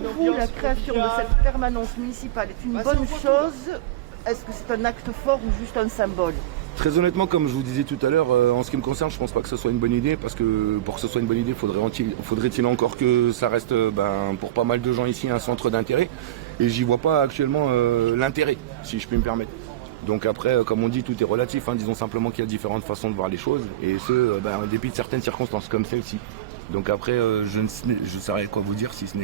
pour vous, la création de cette permanence municipale est une bonne chose? Est-ce que c'est un acte fort ou juste un symbole? Très honnêtement, comme je vous disais tout à l'heure, en ce qui me concerne, je pense pas que ce soit une bonne idée, parce que pour que ce soit une bonne idée, faudrait-il encore que ça reste, pour pas mal de gens ici, un centre d'intérêt. Et j'y vois pas actuellement l'intérêt, si je puis me permettre. Donc après, comme on dit, tout est relatif. Disons simplement qu'il y a différentes façons de voir les choses, et ce, en dépit de certaines circonstances comme celle-ci. Donc après, je ne saurais quoi vous dire si ce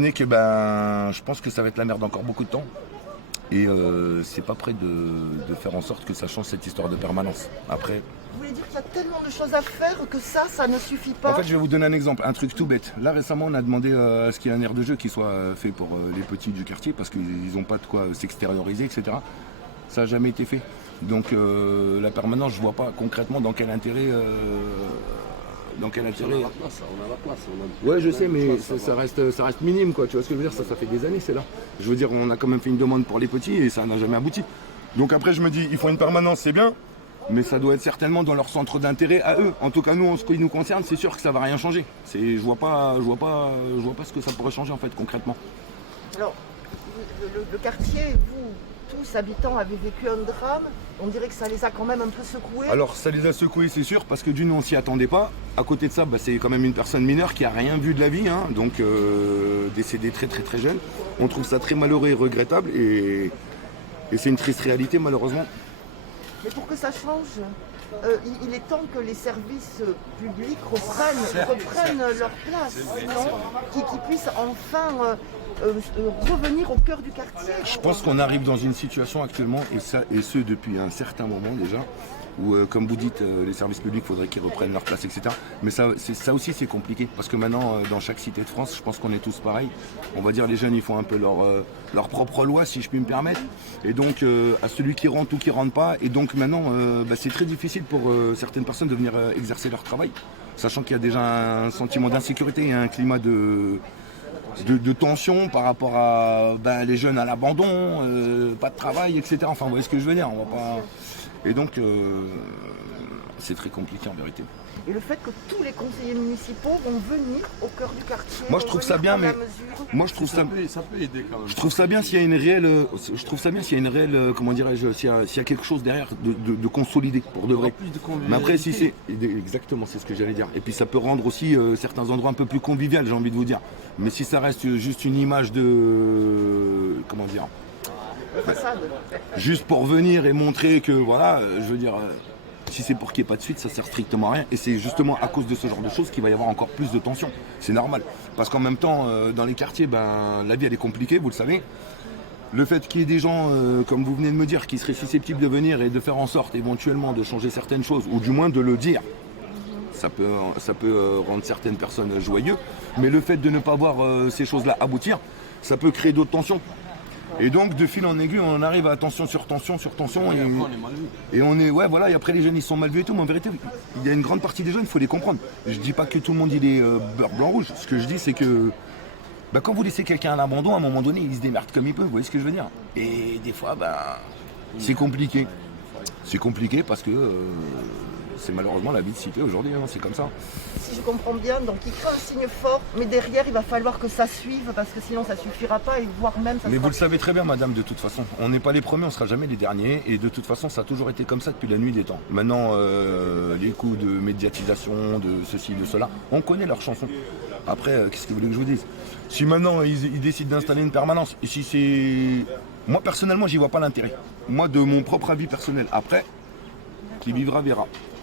n'est que je pense que ça va être la merde encore beaucoup de temps. Et c'est pas prêt de faire en sorte que ça change cette histoire de permanence. Après. Vous voulez dire qu'il y a tellement de choses à faire que ça ne suffit pas? En fait, je vais vous donner un exemple, un truc tout bête. Là, récemment, on a demandé à ce qu'il y ait un aire de jeu qui soit fait pour les petits du quartier parce qu'ils n'ont pas de quoi s'extérioriser, etc. Ça n'a jamais été fait. Donc la permanence, je vois pas concrètement dans quel intérêt. On a la place. Ouais, je sais, mais ça reste minime, quoi. Tu vois ce que je veux dire? Ça fait des années, c'est là. Je veux dire, on a quand même fait une demande pour les petits et ça n'a jamais abouti. Donc après, je me dis, ils font une permanence, c'est bien, mais ça doit être certainement dans leur centre d'intérêt à eux. En tout cas, nous, en ce qui nous concerne, c'est sûr que ça va rien changer. Je vois pas ce que ça pourrait changer en fait concrètement. Alors, le quartier, vous, tous habitants, avez vécu un drame. On dirait que ça les a quand même un peu secoués. Alors, ça les a secoués, c'est sûr, parce que d'une, on s'y attendait pas. À côté de ça, c'est quand même une personne mineure qui a rien vu de la vie, donc décédée très très très jeune. On trouve ça très malheureux et regrettable, et c'est une triste réalité malheureusement. Mais pour que ça change, il est temps que les services publics reprennent leur place, non? Qui puissent enfin revenir au cœur du quartier. Je pense qu'on arrive dans une situation actuellement, et ce depuis un certain moment déjà, où comme vous dites, les services publics, il faudrait qu'ils reprennent leur place, etc. Mais ça aussi c'est compliqué, parce que maintenant, dans chaque cité de France, je pense qu'on est tous pareils. On va dire les jeunes, ils font un peu leur propre loi, si je puis me permettre. Et donc, à celui qui rentre ou qui rentre pas. Et donc maintenant, c'est très difficile pour certaines personnes de venir exercer leur travail, sachant qu'il y a déjà un sentiment d'insécurité et un climat de tension par rapport à les jeunes à l'abandon, pas de travail, etc. Enfin, vous voyez ce que je veux dire, on va pas. Et donc, c'est très compliqué en vérité. Et le fait que tous les conseillers municipaux vont venir au cœur du quartier. Moi, je trouve ça bien, mais moi, je trouve ça peut aider quand même. Je trouve ça bien s'il y a une réelle, comment dirais-je, s'il y a quelque chose derrière de consolidé pour de vrai. Mais après, si c'est exactement, c'est ce que j'allais dire. Et puis, ça peut rendre aussi certains endroits un peu plus convivial, j'ai envie de vous dire. Mais si ça reste juste une image de, comment dire, juste pour venir et montrer que voilà, je veux dire. Si c'est pour qu'il n'y ait pas de suite, ça sert strictement à rien. Et c'est justement à cause de ce genre de choses qu'il va y avoir encore plus de tension. C'est normal. Parce qu'en même temps, dans les quartiers, la vie elle est compliquée, vous le savez. Le fait qu'il y ait des gens, comme vous venez de me dire, qui seraient susceptibles de venir et de faire en sorte éventuellement de changer certaines choses, ou du moins de le dire, ça peut rendre certaines personnes joyeuses. Mais le fait de ne pas voir ces choses-là aboutir, ça peut créer d'autres tensions. Et donc de fil en aiguille, on arrive à tension sur tension sur tension. Et on est, et après les jeunes ils sont mal vus et tout, mais en vérité, il y a une grande partie des jeunes, il faut les comprendre. Je dis pas que tout le monde il est beurre blanc rouge. Ce que je dis c'est que quand vous laissez quelqu'un à l'abandon, à un moment donné, il se démerde comme il peut, vous voyez ce que je veux dire. Et des fois, c'est compliqué. C'est compliqué parce que c'est malheureusement la vie de cité aujourd'hui, c'est comme ça. Si je comprends bien, donc il crée un signe fort, mais derrière il va falloir que ça suive parce que sinon ça suffira pas et voire même ça. Mais vous le savez très bien, madame, de toute façon, on n'est pas les premiers, on sera jamais les derniers, et de toute façon ça a toujours été comme ça depuis la nuit des temps. Maintenant, les coups de médiatisation, de ceci, de cela, on connaît leurs chansons. Après, qu'est-ce que vous voulez que je vous dise? Si maintenant ils décident d'installer une permanence, et si c'est, moi personnellement, j'y vois pas l'intérêt. Moi, de mon propre avis personnel, après, qui vivra verra.